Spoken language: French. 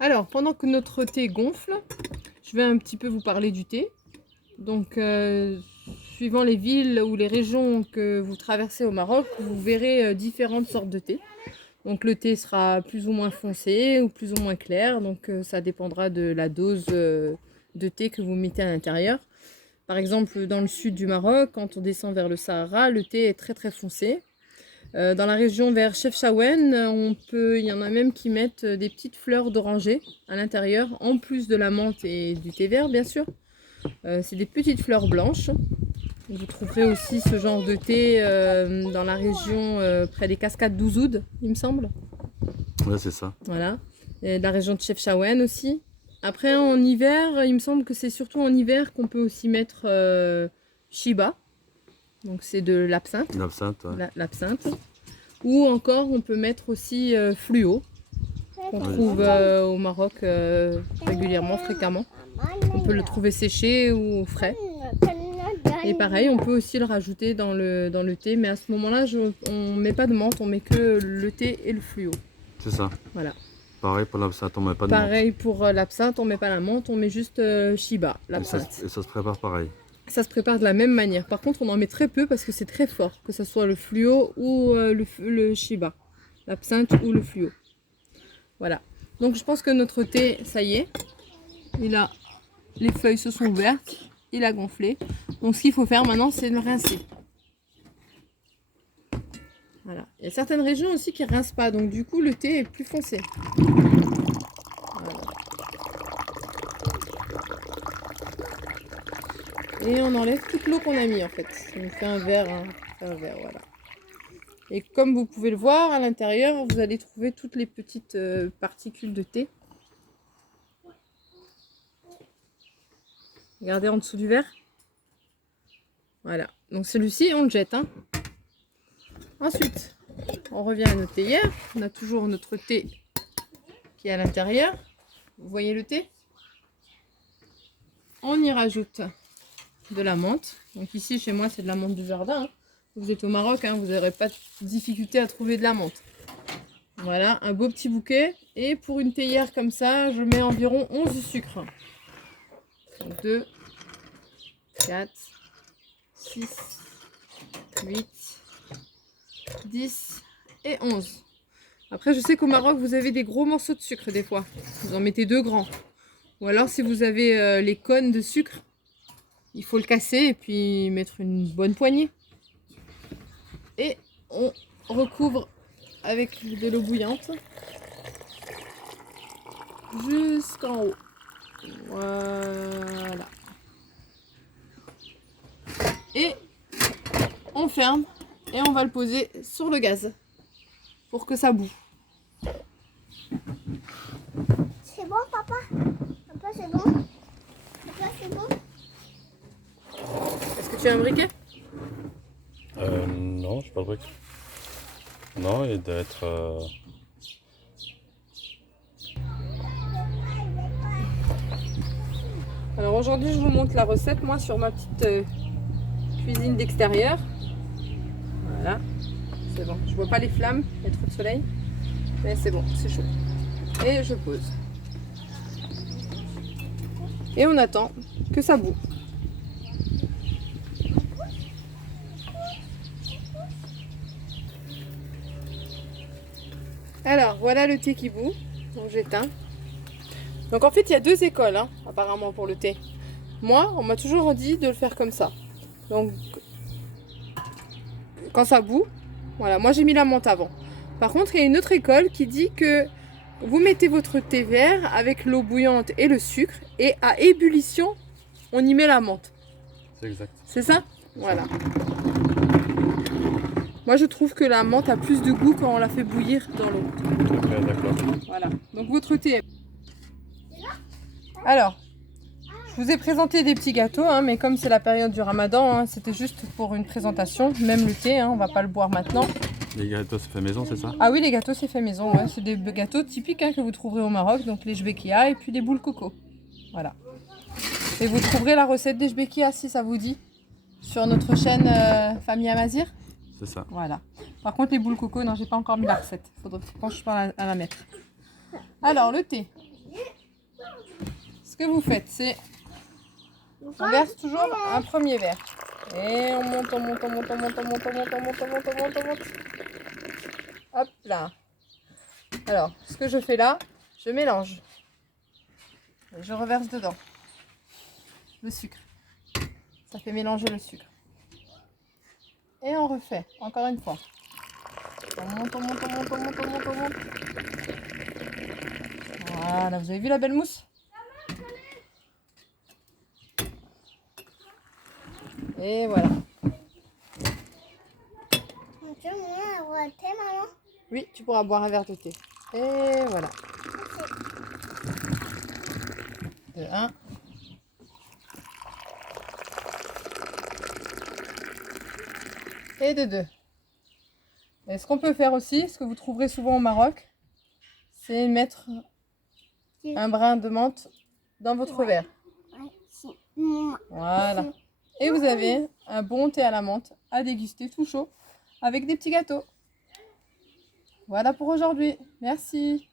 Alors, pendant que notre thé gonfle, je vais un petit peu vous parler du thé. Donc, suivant les villes ou les régions que vous traversez au Maroc, vous verrez différentes sortes de thé. Donc, le thé sera plus ou moins foncé ou plus ou moins clair. Donc, ça dépendra de la dose de thé que vous mettez à l'intérieur. Par exemple, dans le sud du Maroc, quand on descend vers le Sahara, le thé est très très foncé. Dans la région vers Chefchaouen, il y en a même qui mettent des petites fleurs d'oranger à l'intérieur, en plus de la menthe et du thé vert, bien sûr. C'est des petites fleurs blanches. Vous trouverez aussi ce genre de thé dans la région près des cascades d'Ouzoud, il me semble. Ouais, c'est ça. Voilà. Et de la région de Chefchaouen aussi. Après, en hiver, il me semble que c'est surtout en hiver qu'on peut aussi mettre Shiba. Donc c'est de l'absinthe. L'absinthe, ouais. L'absinthe. Ou encore, on peut mettre aussi fluo, qu'on trouve au Maroc régulièrement, fréquemment. On peut le trouver séché ou frais. Et pareil, on peut aussi le rajouter dans le thé, mais à ce moment-là, on ne met pas de menthe, on met que le thé et le fluo. C'est ça. Voilà. Pareil pour l'absinthe, on met pas de menthe. Pareil pour l'absinthe, on met pas la menthe, on met juste Shiba, l'absinthe. Et ça se prépare pareil. Ça se prépare de la même manière. Par contre, on en met très peu parce que c'est très fort, que ce soit le fluo ou le Shiba, l'absinthe ou le fluo. Voilà. Donc je pense que notre thé, ça y est, les feuilles se sont ouvertes, il a gonflé. Donc ce qu'il faut faire maintenant, c'est le rincer. Voilà. Il y a certaines régions aussi qui ne rincent pas, donc du coup le thé est plus foncé. Voilà. Et on enlève toute l'eau qu'on a mis en fait. On fait un verre, voilà. Et comme vous pouvez le voir, à l'intérieur, vous allez trouver toutes les petites particules de thé. Regardez en dessous du verre. Voilà. Donc celui-ci, on le jette. Hein. Ensuite, on revient à notre théière. On a toujours notre thé qui est à l'intérieur. Vous voyez le thé? On y rajoute de la menthe. Donc ici, chez moi, c'est de la menthe du jardin. Hein. Vous êtes au Maroc, hein, vous n'aurez pas de difficulté à trouver de la menthe. Voilà, un beau petit bouquet. Et pour une théière comme ça, je mets environ 11 sucres. 2, 4, 6, 8, 10 et 11. Après, je sais qu'au Maroc, vous avez des gros morceaux de sucre des fois. Vous en mettez 2 grands. Ou alors, si vous avez les cônes de sucre, il faut le casser et puis mettre une bonne poignée. Et on recouvre avec de l'eau bouillante jusqu'en haut. Voilà. Et on ferme et on va le poser sur le gaz pour que ça boue. C'est bon, papa? Papa, c'est bon? Papa, c'est bon? Est-ce que tu as un briquet? Non, je sais pas le brick. Non, il doit être... Alors aujourd'hui, je vous montre la recette, moi, sur ma petite cuisine d'extérieur. Voilà, c'est bon. Je vois pas les flammes, il y a trop de soleil. Mais c'est bon, c'est chaud. Et je pose. Et on attend que ça bout. Alors, voilà le thé qui bout. Donc j'éteins. Donc en fait, il y a 2 écoles, hein, apparemment, pour le thé. Moi, on m'a toujours dit de le faire comme ça. Donc, quand ça bout, voilà, moi j'ai mis la menthe avant. Par contre, il y a une autre école qui dit que vous mettez votre thé vert avec l'eau bouillante et le sucre, et à ébullition, on y met la menthe. C'est exact. C'est ça? Voilà. Moi, je trouve que la menthe a plus de goût quand on la fait bouillir dans l'eau. Ok, d'accord. Voilà. Donc votre thé est... Alors, je vous ai présenté des petits gâteaux, hein, mais comme c'est la période du Ramadan, hein, c'était juste pour une présentation. Même le thé, hein, on va pas le boire maintenant. Les gâteaux, c'est fait maison, c'est ça? Ah oui, les gâteaux, c'est fait maison. Ouais. C'est des gâteaux typiques, hein, que vous trouverez au Maroc, donc les jbekia et puis des boules coco. Voilà. Et vous trouverez la recette des jbekia, si ça vous dit, sur notre chaîne Famille Amazir. C'est ça. Voilà. Par contre, les boules coco, non, j'ai pas encore mis la recette. Faudrait que je pense à la mettre. Alors, le thé. Ce que vous faites, c'est... On verse toujours un premier verre. Et on monte, on monte, on monte, on monte, on monte, on monte, on monte, on monte, on monte, on monte. Hop là. Alors, ce que je fais là, je mélange. Et je reverse dedans le sucre. Ça fait mélanger le sucre. Et on refait, encore une fois. On monte, on monte, on monte, on monte, on monte, on monte. Voilà, vous avez vu la belle mousse? Et voilà. Tu veux un thé, maman? Oui, tu pourras boire un verre de thé. Et voilà. De 1. Et de 2. Et ce qu'on peut faire aussi, ce que vous trouverez souvent au Maroc, c'est mettre un brin de menthe dans votre verre. Voilà. Et vous avez un bon thé à la menthe à déguster tout chaud avec des petits gâteaux. Voilà pour aujourd'hui. Merci.